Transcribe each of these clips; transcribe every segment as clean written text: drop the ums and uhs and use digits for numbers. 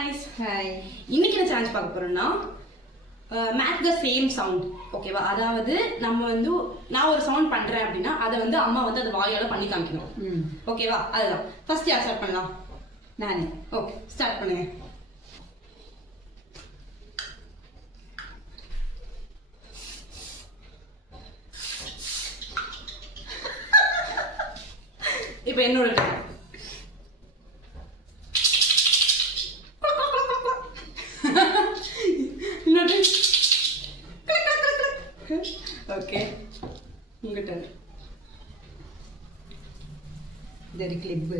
guys. Hi. இன்னைக்கு என்ன challenge பார்க்க போறோம்னா மேக் த சேம் சவுண்ட். ஓகேவா? அதாவது நம்ம வந்து நான் ஒரு சவுண்ட் பண்றேன் அப்படின்னா அதை வந்து அம்மா வந்து அதை வாயால பண்ணி காமிக்கணும். ஓகேவா? அதுதான். ஃபர்ஸ்ட் யார் ஸ்டார்ட் பண்ணலாம்? நானே. ஓகே, ஸ்டார்ட் பண்ணுங்க. இப்போ என்னோட turn. ஓகே, உங்க டர்ன். இதொரு கிளிப்பு.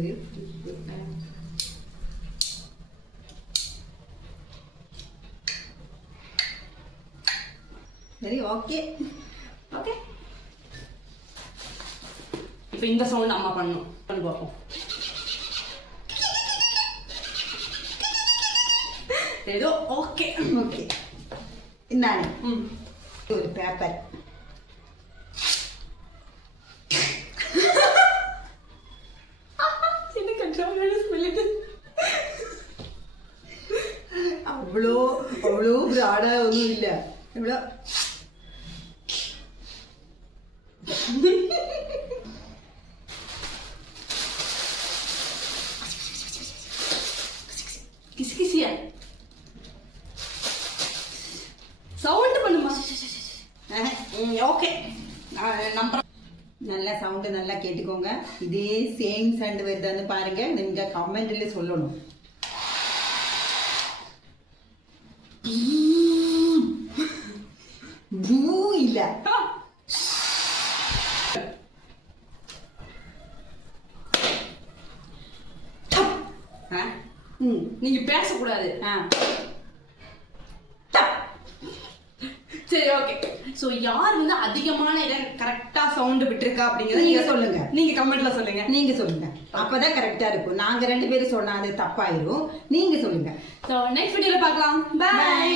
சரி, ஓகே. ஓகே, இப்போ இந்த சவுண்ட் அம்மா பண்ணணும். பண்ணி பார்ப்போம். ஏதோ ஓகே. ஓகே, நானே. ஒரு பேப்பர். அவ்வளோ அவ்வளோ பிராடா ஒன்றும் இல்லை. இவ்வளோ கிசிகிசியா சவுண்ட் பண்ணுமா? ஓகே, நம்புறேன். நல்லா சவுண்டு நல்லா கேட்டுக்கோங்க. இதே சேம் சவுண்டு வருதான்னு பாருங்க. நீங்க கமெண்ட்ல சொல்லணும். இல்ல, நீங்க பேசக்கூடாது. சரி, ஓகே. சோ யார் வந்து அதிகமான இதை கரெக்டா சவுண்ட் விட்டுருக்கா அப்படிங்கறத நீங்க சொல்லுங்க. நீங்க கமெண்ட்ல சொல்லுங்க. நீங்க சொல்லுங்க, அப்பதான் கரெக்டா இருக்கும். நாங்க 2 பேரும் சொன்னா அது தப்பாயிரும். நீங்க சொல்லுங்க. சோ நெக்ஸ்ட் வீடியோல பார்க்கலாம். பை.